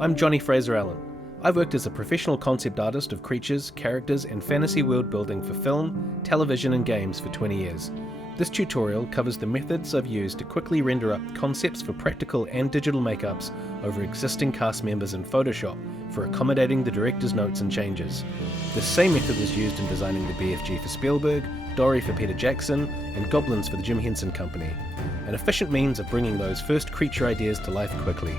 I'm Johnny Fraser-Allen. I've worked as a professional concept artist of creatures, characters and fantasy world building for film, television and games for 20 years. This tutorial covers the methods I've used to quickly render up concepts for practical and digital makeups over existing cast members in Photoshop for accommodating the director's notes and changes. This same method was used in designing the BFG for Spielberg, Dory for Peter Jackson, and Goblins for the Jim Henson Company. An efficient means of bringing those first creature ideas to life quickly.